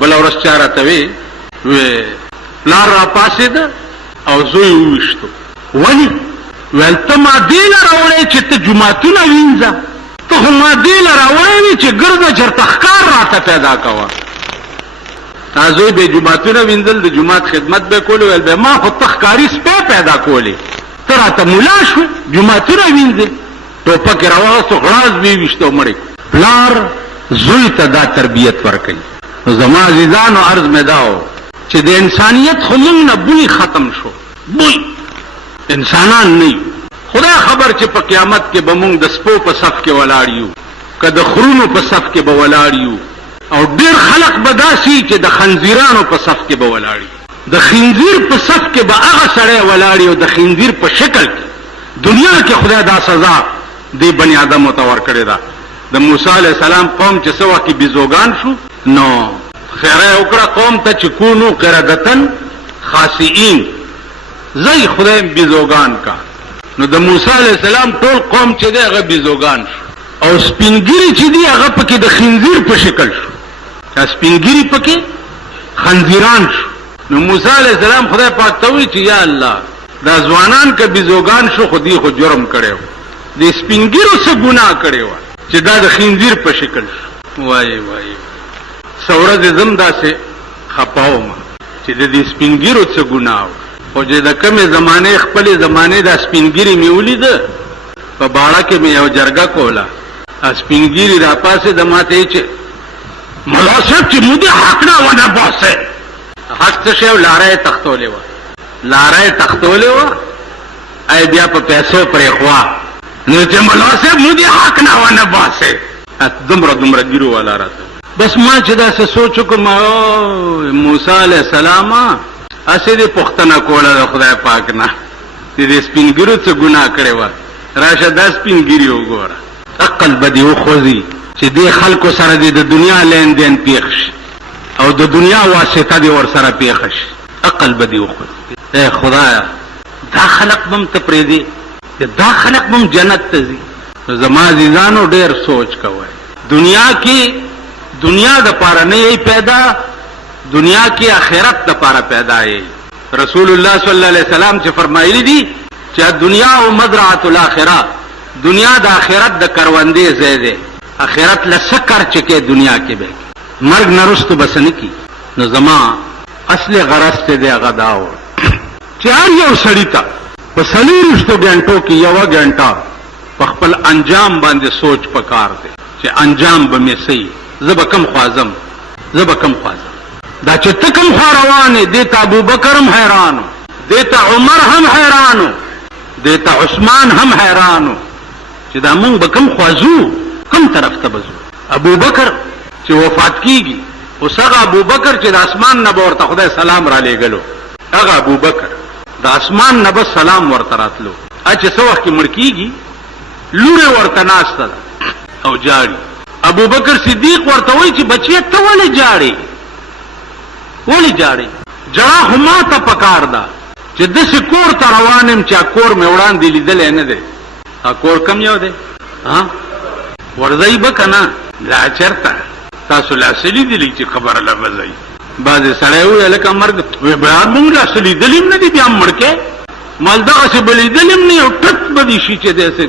بل ورځ چا راته وی پلار را پاسېده او زوی وویشتو. ولې؟ ویل ته ما دې له راوړی چې ته جوماتونه وینځه، ته خو ما دې له راوړی وې چې ګرده چېرته ښکار راته پیدا کوه. تا زوی به جوماتونه وینځل، د جومات خدمت به کولې. ویل به ما خو ته ښکاري سپی پیدا کولې، ته راته ملا شوې جوماتونه وینځې. ټوپک یې راواغېستو، غړاز به ویشته او مړ یې. پلار زوی ته دا تربیت ورکوي. زما عزیزانو عرض مې دا و چې د انسانیت خو موږ نه بوی ختم شو، بوی انسانان نه یو. خدای خبر چې په قیامت کې به موږ د سپو په صف کې ولاړ یو که د خرونو په صف کې به ولاړ یو، او ډېر خلق به داسي چې د خنزیرانو په صف کې به ولاړ یو. د خنزیر په صف کې به هغه سړی ولاړ یو د خنزیر په شکل کې. دنیا کې خدای دا سزا دې بني آدمو ته ورکړې ده. د موسی علیه السلام قوم چې څه وخت کې بیزوګان شو، نو خیره وکړه قوم ته چې کونو قردتن خاسئین، زی خدای بیزوګان کا. نو د موسی علیه السلام ټول قوم چې دی هغه بیزوګان شو، او سپینګیری چې دی هغه پکې د خنزیر په شکل شو. سپینګیری پکې خنزیران شو. نو موسی علیه السلام خدای پاک ته وی چې یا الله دا ځوانان که بیزوګان شو خو دی خو جرم کړی و، د سپینګیرو څه ګناه کړی و چې دا د خنزیر په شکل شو. وای وای سورځ زم داسې خپاوم چې د دې سپینګیرو څه ګناه و. او چې د کمې زمانې خپلې زمانې دا سپینګیري مې ولیده په باړه کې مې یو جرګه کوله، سپینګیري را پاسې د ماته چې ملا صاحب چې مودې حق نه ونه باسه، حق څه شی و؟ لاره یې تختولې وه، لاره یې تختولې وه، ای بیا په پیسو پرې خوا. نو چې ملا صاحب مودې حق نه ونه باسه، دومره دومره ګیرو والا راته. بس ما چې داسې سوچ وکړم موسی علیه السلام اسې دې پوښتنه کوله د خدای پاک نه چې د سپینګیرو څه ګناه کړې وه، راشه دا سپینګیري وګوره. عقل به دې وخوځي چې دې خلکو سره دې د دنیا لین دین پېښ شي او د دنیا واسطه دې ورسره پېښه شي. عقل به دې وخوځي. ای خدایه دا خلق به هم ته پرېږدې، دا خلق به هم جنت ته ځي. زما عزیزانو ډېر سوچ کوئ. دنیا کې دنیا د پاره نه یې پیدا، دنیا کې آخرت د پاره پیدا یې. رسول الله صلی الله علیه وسلم چې فرمایلی دي چې دنیا او مزرعه الاخره، دنیا د آخرت د کروندې ځای دی. آخرت له سکر چې کې دنیا کې به مرګ نه رستو بس نه کی. نو زما اصل غرض ته دی هغه دا و چې هر یو سړی ته په څلوېښتو غنټو کې یوه غنټه په خپل انجام باندې سوچ پکار دی چې انجام به مې صحیح، زه به کم خوازم، زه به کم خوازم. دا چې ته کم خوا روانې دیتا ابوبکر هم حیرانو، دیتا عمر هم حیرانو، دیتا عثمان هم حیرانو چې دا مونږ به کم خوازو، کم طرف ته بزو. ابوبکر چې وفات کیږي، اوس هغه ابوبکر چې د اسمان نه به ورته خدای سلام را لېږلو، هغه ابوبکر د اسمان نه به سلام ورته راتلو. چې څه وخت کې مړ کیږي لوړې ورته ناسته ده او جاړي. ابوبکر صدیق ورته وایي چې بچیه ته ولې جاړې، ولې جاړې؟ جړه خو ما ته پکار ده چې داسې کور ته روان یم چې کور مې وړاندې لیدلی نه دی. کور کم یو دی؟ ورځئ به که نه؟ لا چېرته تاسو لاسې لیدلي چې خبره له به ځئ. بعضې سړی وویل لکه مرګ، بیا مونږ لاسې لیدلي هم نه دي، بیا هم مړ کې مال دغسې به لیدلي هم نه یو ټک به دي شي چې داسې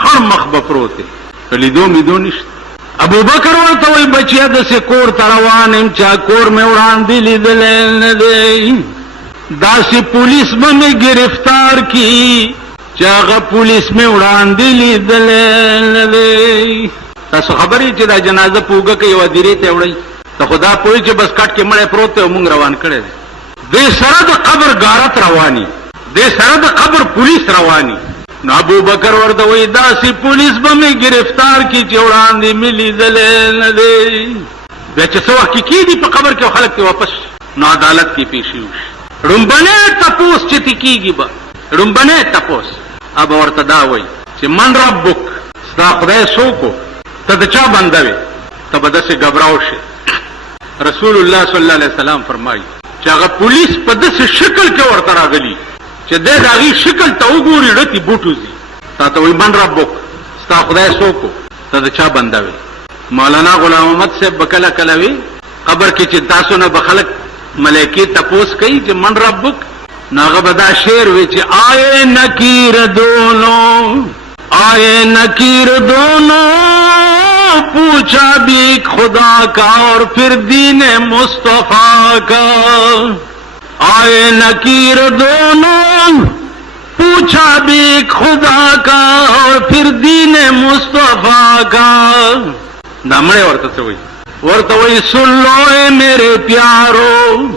خړ مخ به پروت دی، که لیدو میدو نشته. ابوبکر ورته وایي بچیه داسې کور ته روان یم چې کور مې وړاندې لیدلی نه دی، داسې پولیس به مې گرفتار کی چې هغه پولیس مې وړاندې لیدلی نه دی. تاسو خبرې چې دا جنازه په اوږه کې یوه دیرې ته وړئ، ته خو دا پوهېږي چې بس کټ کې مړی پروت دی او مونږ روان کړی دی. دې سره د قبر غارت رواني، دې سره د قبر پولیس رواني. نو ابوبکر ورته وایي داسې پولیس به مې گرفتار کی چې وړاندې مې لیدلی نه دی. بیا چې څه وخت کې کېږي په قبر کې خلک ته واپس نو عدالت کې پیشي وشي. ړومبنی تپوس چې ته کېږي به ړومبنی تپوس به ورته دا وایي چې من ربک، ستا خدای څوک و، ته د چا بنده وې، ته به داسې ګبراو شي. رسول الله صلی الله علیه وسلم فرمایي چې هغه پولیس په داسې شکل کې ورته راغلي چې دی د هغې شکل ته وګوري ړتې بوټ وځي. تا ته وایي من ربک، ستا خدای څوک و، ته د چا بنده وې. مولانا غلام محمد صاحب به کله کله وي قبر کې چې تاسو نه بخلق ملائکه تپوس کوي چې من ربک، ناغه بدا شعر وی چې آئے نکیر دونوں، آئے نکیر دونوں، پوچھا بھی خدا کا اور پھر دین مصطفیٰ کا، آئے نکیر دونوں، پوچھا بھی خدا کا اور پھر دین مصطفیٰ کا. دا مړی ورته وی سن لو اے میرے پیارو،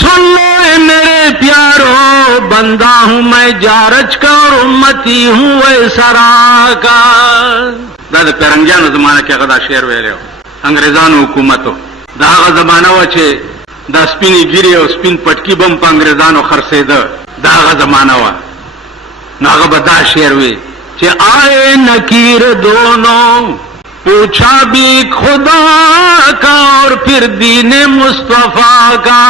سن لو اے میرے پیارو، بندہ ہوں میں جارج کا اور امتی ہوں ویسرا کا. دا د پیرنګیانو زمانه کې هغه دا شعر ویلی و، انګریزانو حکومتو. دا هغه زمانه وه چې دا سپینې ګیرې او سپین پټکي به هم په انګریزانو خرڅېده. دا هغه زمانه وه. نو هغه به دا شعر وی چې آئے نکیر دونوں، پوچھا بھی خدا کا اور پھر دین مصطفیٰ کا.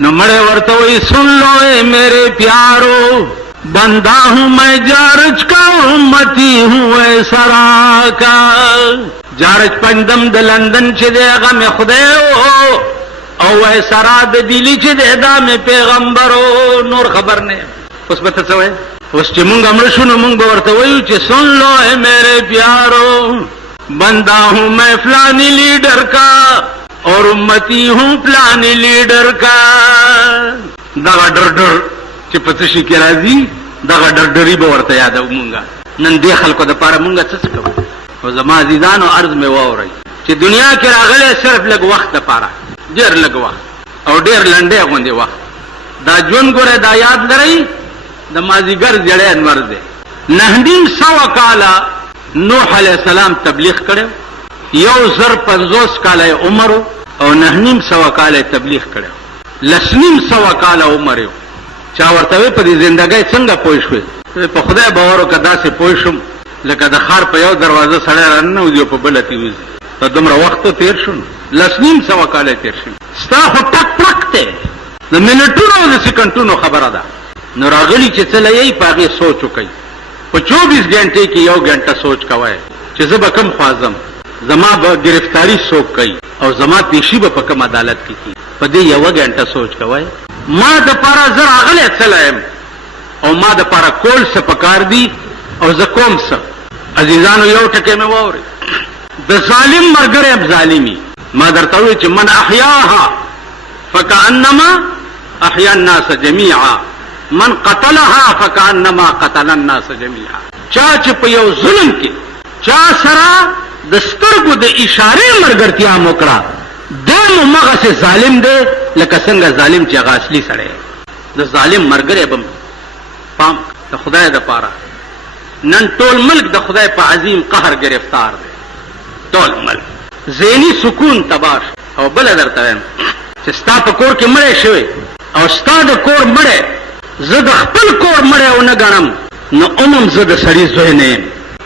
نو مړی ورته وی سن لو اے میرے پیارو، بندہ ہوں میں جارج کا امتی ہوں ویسرا کا. جارج پنجدم د لندن چې دی هغه مې خدای او ویسرا د دلی چې دی دا مې پیغمبرو. نور خبر نه. اوس به ته څه وایې؟ اوس چې مونږ مړه شو نو مونږ به ورته وایو چې سن لو اے میرے پیارو، بندہ ہوں میں فلانی لیڈر کا اور امتی ہوں فلانی لیڈر کا. دغه ډر چې په څه شي کې راځي، دغه ډرډري به ورته یادو مونږه. نن دې خلکو دپاره مونږه څه کوو؟ او زما عزیزانو عرض مې واورئ چې دنیا کې راغلی صرف لږ وخت دپاره، ډېر لږ وخت او ډېر لنډی غوندې وخت. دا ژوند ګورئ، دا یاد لرئ د مازدیګر زیړی انور دی. 950 کاله نوح علیہ السلام تبلیغ کړو، 1050 کاله عمر او 950 کاله تبلیغ کړو، 950 کاله عمر یو. چا ورته وی په دې زندګۍ څنګه پوه شوې؟ په خدای باور وکړه داسې پوه شم لکه د ښار په یو دروازه سړی راننوځي او په بله تېوځي. په دومره وخت تېر شو، 950 کاله تېر شوي. ستا خو ټک ټک دی، د منټونو او د سکنټونو خبره ده. نو راغلي چې څه لایي په هغې سوچ وکئ. په 24 غنټې کې 1 غنټه سوچ کوئ چې زه به کم خوازم، زما به گرفتاری څوک کوي او زما پیشي به په کم عدالت کې کېږي. په دې 1 غنټه سوچ کوئ. ما دپاره زه راغلی څه لایم او ما دپاره کول څه پکار دي او زه کوم څه. عزیزانو یو ټکی مې واورئ، د ظالم ملګری ظالمي. ما درته وویل چې من احیاها فکأنما احیا الناس جمیعا، من قتلها فکأنما قتل الناس جمیعا. چا چې په یو ظلم کې چا سره د سترګو د اشارې ملګرتیا وکړه، دی نو مغسې ظالم دی لکه څنګه ظالم چې هغه اصلي سړی. د ظالم ملګری به پام د خدای دپاره. نن ټول ملک د خدای په عظیم قهر گرفتار دی، ټول ملک. ذهني سکون تباه شو. او بله درته وایم چې ستا په کور کې مړی شوی او ستا د کور مړی زه د خپل کور مړی ونه ګڼم، نو عموم زه د سړي زوی نه یم.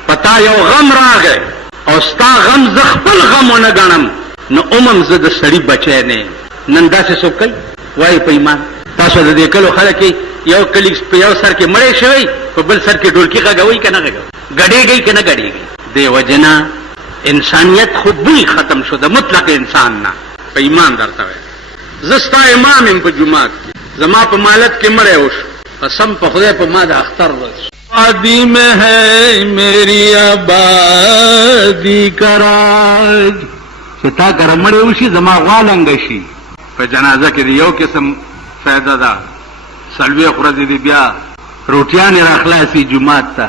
په تا یو غم راغی او ستا غم زه خپل غم ونه ګڼم، نو عموم زه د سړي بچی نه یم. نن داسې څوک کوي؟ وایي په ایمان. تاسو د دې کلو خلک یو کلی په یو سر کې مړی شوی، په بل سر کې ډولکي غږوي که نه غږوي، ګډېږي که نه ګډېږي. دې وجې نه انسانیت خو بوی ختم شو د مطلق انسان نه. په ایمان درته وایم، زه ستا امام یم په جومات کې، زما په مالت کې مړی وشو، قسم په خدای په ما د اختر ورځ آبادی میں ہے میری آبادی کا راز. چې تا کره مړی وشي زما غوا لنګه شي. په جنازه کې د یو قسم فایده ده، څلوېښت ورځې دي بیا روټیانې را خلاصي جومات ته.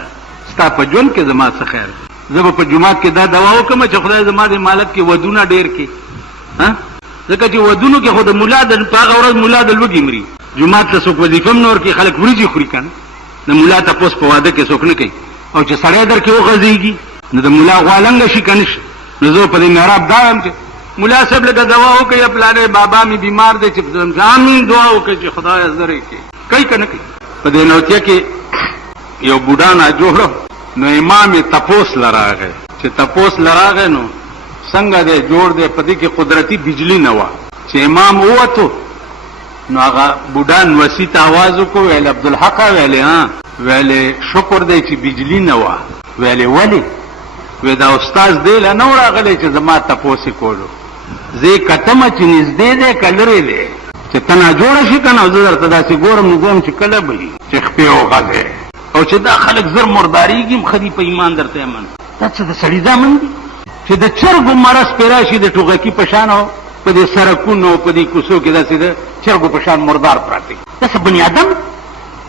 ستا په ژوند کې زما څه خیر؟ زه به په جومات کې دا دعا وکړم چې خدای زما د مالک کې ودونه ډېر کړي. ځکه چې ودونو کې خو د ملا په هغه ورځ ملا د لوږې مري. جومات ته څوک وظیفه هم نه ورکوي، خلک وریجې خوري که نه. د ملا تپوس په واده کې څوک نه کوي. او چې سړی در کې وغځېږي نو د ملا غوا لنګه شي که نه شي. نو زه په دې محراب دا یم چې ملا صاحب لکه دوا وکړي، پلانې بابا مې بیمار دی چې آمین دعا وکړي چې خدای زرې کړي. کوي که نه کوي؟ په دې نوتیه کې یو بوډا ناجوړه، نو امام یې تپوس لراغی چې تپوس لراغی نو څنګه دی جوړ دی؟ په دې کې قدرتي بجلی نه وه. چې امام ووتو نو هغه بوډا نوسي ته آواز وکړو، ویل عبدالحق ویلې ویلې شکر دی چې بجلی نه وه. ویلې ولې؟ وی دا استاز دی له نه و راغلی چې زما تپوس یې کولو. زه کتمه چې نږدې دی که لرې دی چې ته ناجوړه شي که نه، زه درته داسې ګورم نو ګورم چې کله به وي چې خپې وغځې او چې دا خلک زر مردارېږي هم ښه دي په ایمان درته یمن. دا څه د سړي زامن دي چې د چرګو مرض پې راشي د ټوغکي په شان او په دې سړکونو په دې کوڅو کې داسې د چرګو په شان مردار پراته دي. داسې بني ادم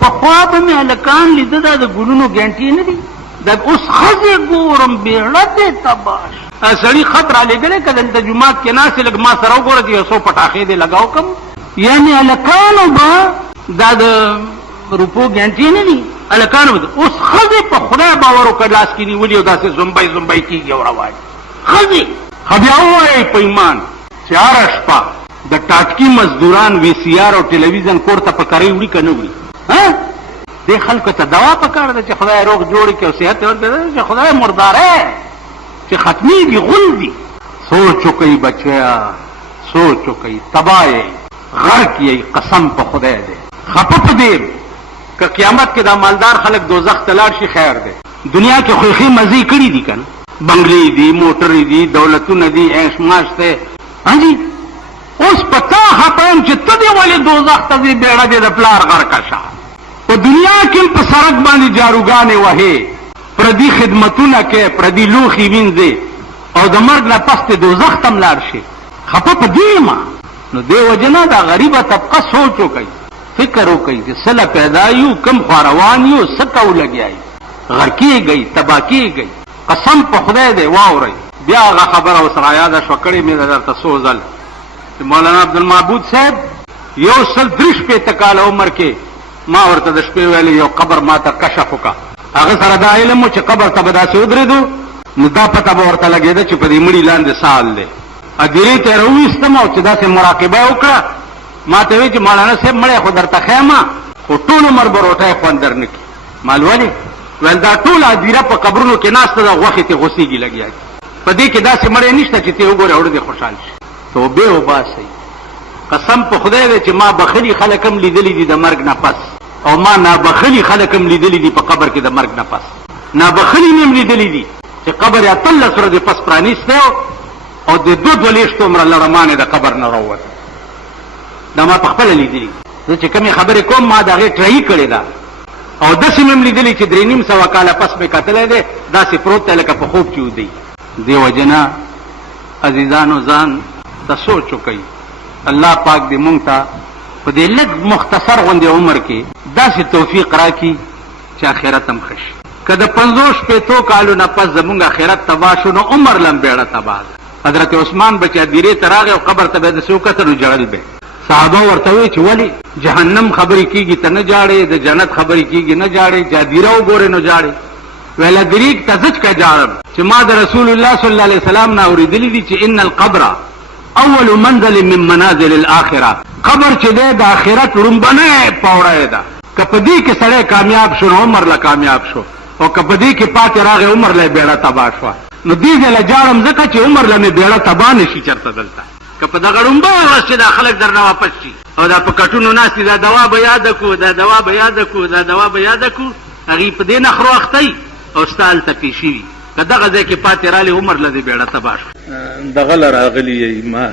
پخوا به مې هلکان لیده دا د ګلونو ګنټې نه دي، دا اوس ښځې ګورم بیړه دې تباش. سړي خط را لېږلی که دلته جومات کې ناست لږ ما سره وګوره چې یو څو پټاخې دې لګاو کم. یعنې هلکانو به دا د روپو ګنټې نه دي، هلکانو به اوس ښځې په خدای باور وکړه لاس کې نیولي او داسې زمبی زمبی کېږي او روان ښځې. ښه بیا ووایئ په ایمان چې هره شپه د ټاټکي مزدوران وي سی آر او ټلویزیون کور ته په کرۍ وړي که نه وړي؟ دې خلکو ته دوا پکار ده چې خدای روغ جوړ کړي او صحت ورکړي، چې خدای مرداره چې ختمېږي غول دي. سوچ وکئ بچیا، سوچ وکئ، تباه یې غرق یې، قسم په خدای دی. خفه په دې که قیامت کې دا مالدار خلک دوزخ ته لاړ شي خیر دی. دنیا کې خو یې مزې کړي دي که نه، بنګلې دي، موټرې دي، دولتونه دي، عیش معاش دی. جی اوس په تا خفه یم چې ته دې ولې دوزخ ته ځې، بیړه دې د پلار غرقه شه. په دنیا کې په سړک باندې جاروګانې وهې، پردي خدمتونه کوې، پردي لوښي وینځې او د مرګ نه پس دې دوزخ ته م لاړ شي. خفه په دې یم. نو دې وجه نه دا غریبه طبقه سوچ وکئ، فکر وکئ چې څه له پیدا یو، کوم خوا روان یو، څه کوو لګیا یو. غرقېږئ، تباه کېږئ. قسم په خدای دی واورئ. بیا هغه خبره ورسره یاده شوه، کړې مې ده درته څو ځل چې مولانا عبدالمعبود صاحب 133 کاله عمر کې ما ورته د شپې ویلې یو قبر ما ته کشف وکړه. هغه سره دا علم و چې قبر ته به داسې ودرېدو نو دا پته به ورته لګېده چې په دې مړي لاندې سال دی. ادیرې ته یې راوویستم او چې داسې مراقبه یې وکړه. ما ته ویل چې مولانا صاحب مړی خو درته ښیم خو ټول عمر به روټۍ خوند در نه کړي. مال ولې؟ ویل دا ټوله ادیره په قبرونو کې ناسته ده، غوښې ترې غوڅېږي لګیا دي. په دې کې داسې مړی نشته چې ته یې وګورې اړه دې خوشحال شي. توبې وباسئ. قسم په خدای دی چې ما بخلي خلک هم لیدلي دي د مرګ نه پس، او ما نابخلي خلک هم لیدلي دي په قبر کې د مرګ نه پس. نابخلي مې هم لیدلي دي چې قبر یې 18 ورځې پس پرانیستی او د 2-2 عمره لرمانې د قبر نه راووته. دا ما په خپله لیدلي. زه چې کومې خبرې کوم ما د هغې ټرایي کړې ده او داسې مې هم لیدلي چې 3.5 کاله پس مې کتلی دی داسې پروت دی لکه په خوب کې ودی. دې وجه نه عزیزانو ځان ته سوچ وکئ. الله پاک دې مونږ ته په دې لږ مختصر غوندې عمر کې داسې توفیق راکړي چې آخرت هم ښه شي. که د 50-60 کالو نه پس زمونږ آخرت تباه شو نو عمر لم بیړه تباه ده. حضرت عثمان به چې هدیرې ته راغی او قبر ته به یې داسې وکتل نو ژړل به. صحابه ورته وایي چې ولې جهنم خبرې کېږي ته نه جاړې، د جنت خبرې کېږي نه جاړې، چې هدیره وګورې نو جاړې. ویل هدیرې ته ځکه جاړم چې ما د رسول الله صلی الله علیه وسلم نه اورېدلي دي چې ان القبر اول منزل من منازل الاخره. قبر چې دی د آخرت لومبنی پوړی ده. که په دې کې سړی کامیاب شو نو عمر له کامیاب شو، او که په دې کې پاتې راغی عمر له بیړه تباه شوه. نو دې ځای له جاړم ځکه چې عمر له مې بیړه تباه نه شي چېرته دلته. که په دغه ړومبه ورځ چې دا خلک در نه واپس شي او دا په کټونو ناست دي دا دوا به یاده کړو، دا دوا به یاده کړو، دا دوا به یاده کړو، هغې په دې نخرو اختی او ستا هلته پیشي وي. که دغه ځای کې پاتې رالی عمر له دې بیړه تباه شو. دغه له راغلي یې ما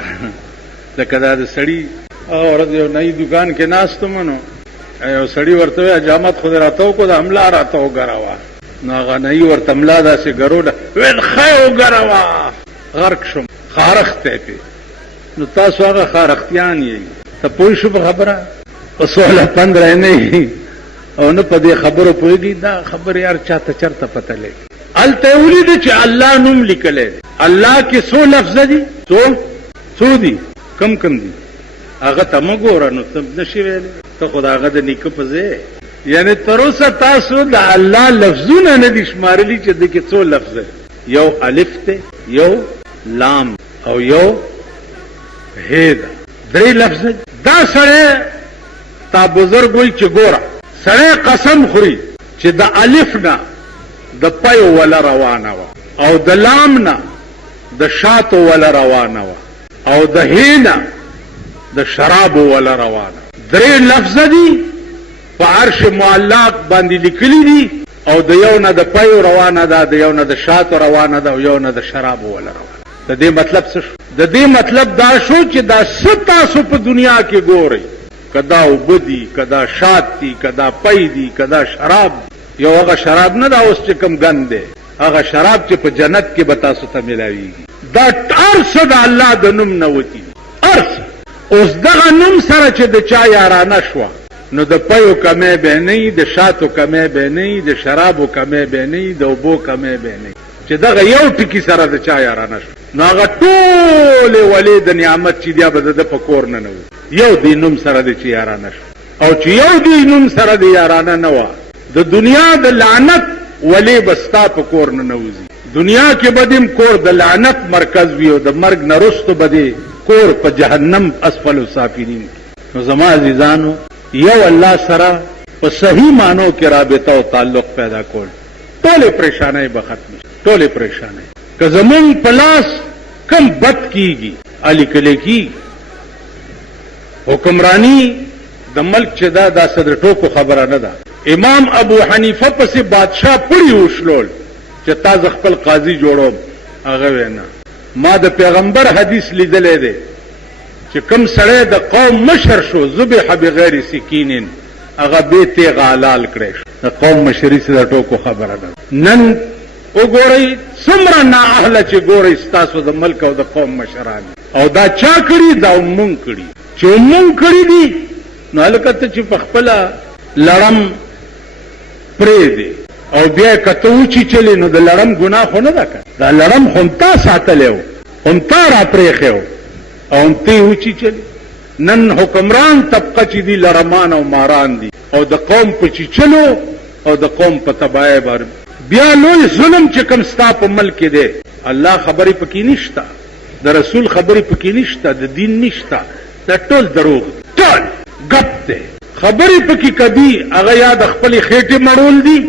لکه دا د سړي هغه ورځ یو نوي دوکان کې ناست وم نو یو سړي ورته وی حجامت خو دې راته وکړو د املا راته وګروه. نو هغه نوي ورته ملا داسې ګروډه ویل ښه وګروه. غرق شوم، خارښت دی پې. نو تاسو هغه خارښتیان یې ته پوه شو په خبره په سوله پندره نه یي او نه په دې خبرو پوهېږي. دا خبرې هر چا ته چېرته پته لګي. هلته یې ولیده چې الله نوم لیکلی دی. الله کې څو لفظه دي؟ څو دي؟ کم دي؟ هغه ته مه ګوره نو ته نشي ویلی. ته خو د هغه د نیکه په ځای یعنې تر اوسه تاسو د الله لفظونه نه دي شمارلي چې دې کې څو لفظه دي. یو الف دی، یو لام او یو هې ده. 3 لفظه. دا سړی تا بزرګ وایي چې ګوره سړی قسم خوري چې د الف نه د پیو ولا روانه وه او د لام نه د شاتو ولا روانه وه او د هې نه د شرابو ولا روانه. 3 لفظه دي په عرش معلق باندې لیکلي دي او د یو نه د پیو روانه ده، د یو نه د شاتو روانه ده او یو نه د شرابو ولا روانه. د دې مطلب څه شو؟ د دې مطلب دا شو چې دا څه تاسو په دنیا کې ګورئ، کدا اوبه دي، کدا شات دي، کدا پی دي، کدا شراب. یو هغه شراب نه دا اوس چې کوم ګند دی، هغه شراب چې په جنت کې به تاسو ته ملاویږي. دا هر څه د الله د نوم نه وتي، هر څه. اوس دغه نوم سره چې د چا یارانه شوه، نو د پیو کمی به نه، د شاتو کمی به نه، د شرابو کمی به نه، د اوبو کمی به نه. چې دغه یو ټکی سره د چا یارانه شوه، نو هغه ټولې ولې د نعمت چې بیا به د په کور نه وي. یو دی نوم سره د چې یارانه شوه، او چې یو دی نوم سره د یارانه نه وه، د دنیا د لعنت ولې به ستا په کور نه نوځي. دنیا کې به دیم کور د لعنت مرکز وي، او د مرګ نه وروسته به دې کور په جهنم اسفل السافلین. نو زما عزیزانو، یو الله سره په صحیح معنو کې رابطه او تعلق پیدا کول، ټولې پریشانۍ به ختم شي. ټولې پریشانۍ که زمونږ په لاس کم بد کیږي، علی کلی کیږي. حکمرانی د ملک چې دا صدر ټوکو خبره نه ده. امام ابو حنیفه پسې بادشاہ پړی وشلول چې تاسو خپل قاضي جوړوم. هغه وینا ما د پیغمبر حدیث لیدلې ده چې کوم سړی د قوم مشر شو، ذبح بغیر سکینین، هغه به تیغ حلال کړي. د قوم مشري سره ټوکو خبره ده. نن وګورئ څومره نا اهله چې ګورئ ستاسو د ملک او د قوم مشران، او دا چا کړي؟ دا مونږ کړي. چې مونږ کړي دي، نو هلکه ته چې په خپله لړم پرېږدي او بیا کته وچی چلی، نو د لړم ګناه خو نه ده که دا لړم خو هم تا ساتلی و، هم تا را پرېښی و، او هم ته یې وچی چلی. نن حکمران طبقه چې دي لړمان او ماران دي، او د قوم په چیچلو او د قوم په تباهۍ باندې. بیا لوی ظلم چې کوم ستا په ملک کې دی، الله خبرې پکې نشته، د رسول خبرې پکې نشته، د دین نشته، دا ټول دروغ، ټول ګپ دی. خبرې پکې کدي هغه یا د خپلې خېټې مړول دي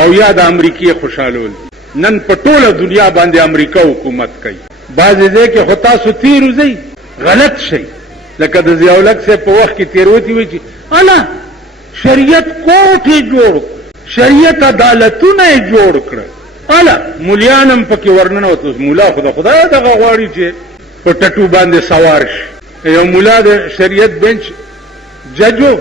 او یا د امریکې خوشحالول دي. نن په ټوله دنیا باندې امریکا حکومت کوي. بعضې ځای کې خو تاسو تیر وځئ غلط شئ، لکه د ضیاءالحق صاحب په وخت کې تېروتي وي چې انا شریعت کوټ یې جوړ کړ، شریعت عدالتونه یې جوړ کړه. الا مولیان هم پکې ورننوت. مولا خو د خدای دغه غواړي چې په ټټو باندې سوار شي. یو مولا د شریعت بنچ ججو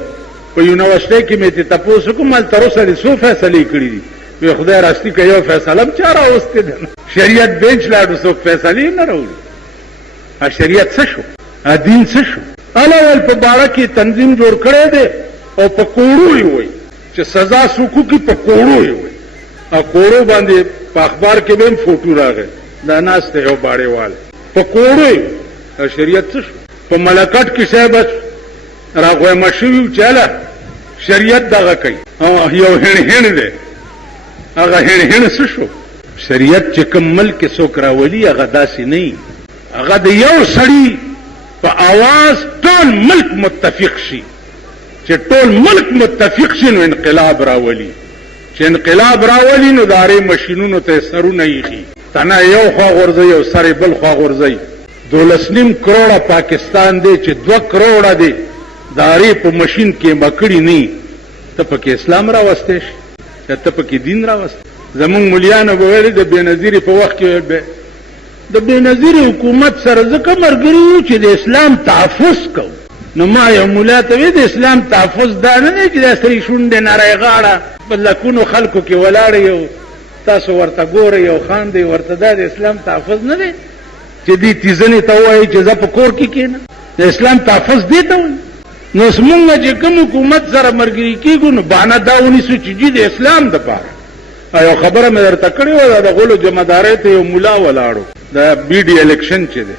په یونیورسټۍ کې مې ته تپوس کوم، هلته تر اوسه دې څو فیصلې کړي دي؟ وی خدای راستي که یو فیصله هم چا راوستې ده؟ شریعت بنچ لاړو، څوک فیصلې نه راوړي. شریعت څه شو؟ دین څه شو؟ اول په باړه کې تنظیم جوړ کړی دی، او په کوړو یې وایي چې سزا څوک وکړي، په کوړو یې وایي. او کوړو باندې په اخبار کې به هم فوټو راغی، دا ناست دی یو باړېوال، په کوړو یې وایي. شریعت څه شو؟ په ملکټ کې صاحب راغویمه شوي و چې هله شریعت دغه کوي، یو هڼ دی. هغه هڼ څه شو؟ شریعت چې کوم ملک کې څوک راولي هغه داسې نه وي، هغه د یو سړي په آواز ټول ملک متفق شي. چې ټول ملک متفق شي نو انقلاب راولي. چې انقلاب راولي نو د هرې مشینونو ته سرونه ایښي، تنه یو خوا غورځوي او سر بل خوا غورځوي. 12.5 کروڑه پاکستان دی چې 2 کروڑه دی د هرې په مشین کې مکړي نه. ته پکې اسلام راوستی شي، ته پکې دین راوستی. زمونږ ملیانو به ویلي د بېنظیرې په وخت کې د بېنظیرې حکومت سره ځکه ملګري یو چې د اسلام تحفظ کوو. نو ما یو ملا ته وی د اسلام تحفظ دا نه دی چې دا سړي شونډې نری غاړه په لکونو خلکو کې ولاړې او تاسو ورته ګورئ او خاندئ، ورته دا د اسلام تحفظ نه دی چې دې تیزنې ته ووایي چې زه په کور کې کښېنم. د اسلام تحفظ دې ته وایي. نو زمونږ چې کوم حکومت سره ملګري کېږو نو بهانه دا ونیسو چې جي د اسلام دپاره. یو خبره مې درته کړې وه، د غولو جمعدارۍ ته یو ملا ولاړو، د بي ډي الیکشن چې دی،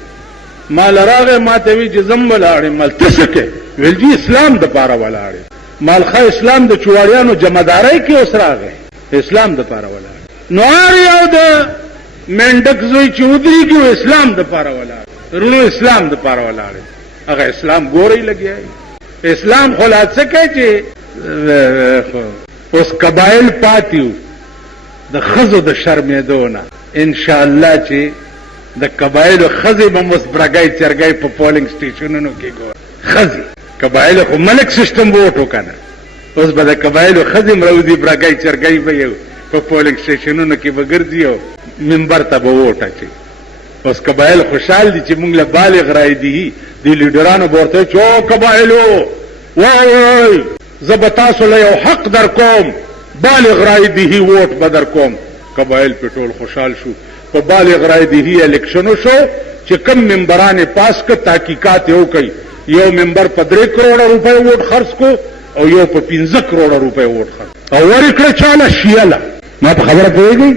ما لراغې ما ته وی چې زم ولاړې. مال ته څه کوې؟ ویل جي اسلام دپاره ولاړې. مال ښه اسلام د چوړیانو جمعدارۍ کې اوس راغی، اسلام دپاره ولاړې. نو هر یو د مینډک زوی چې ودرېږي و اسلام دپاره ولاړې، رونو اسلام دپاره ولاړې. هغه اسلام ګورئ لګیا وي. اسلام خو لا څه کوي چې اوس قبایل پاتې وو د ښځو د شرمېدو نه. انشاءالله چې د قبایلو ښځې به اوس برګی چرګی په پولنګ سټیشنونو کې ګور ښځې. قبایلو خو ملک سیسټم به وټو که نه، اوس به د قبایلو ښځې م راوځي، برګی چرګی به یو په پولنګ سټیشنونو کې به ګرځي او منبر ته به ووټ اچوي. اوس قبایل خوشحال دي چې موږ له بالغ رای دي دی لیډرانو ورته چو قبایلو وای زه تاسو له یو حق در کوم بالغ رای دي ووټ بدر کوم قبایل په ټول خوشحال شو په بالغ رای دي الیکشنو شو چې کم ممبران پاس ک تحقیقات یو کوي یو ممبر په 3 کروڑ روپے ووټ خرڅ کو او یو په 15 کروڑ روپے ووټ خرڅ او ورکړه چاله شیاله ما په خبره پوهیږي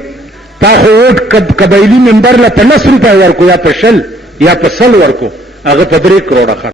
تا خو ووټ قبایلی ممبر له 50 روپے ورکو یا په 100 یا په 100 ورکو هغه په 3 کروڑ خرڅ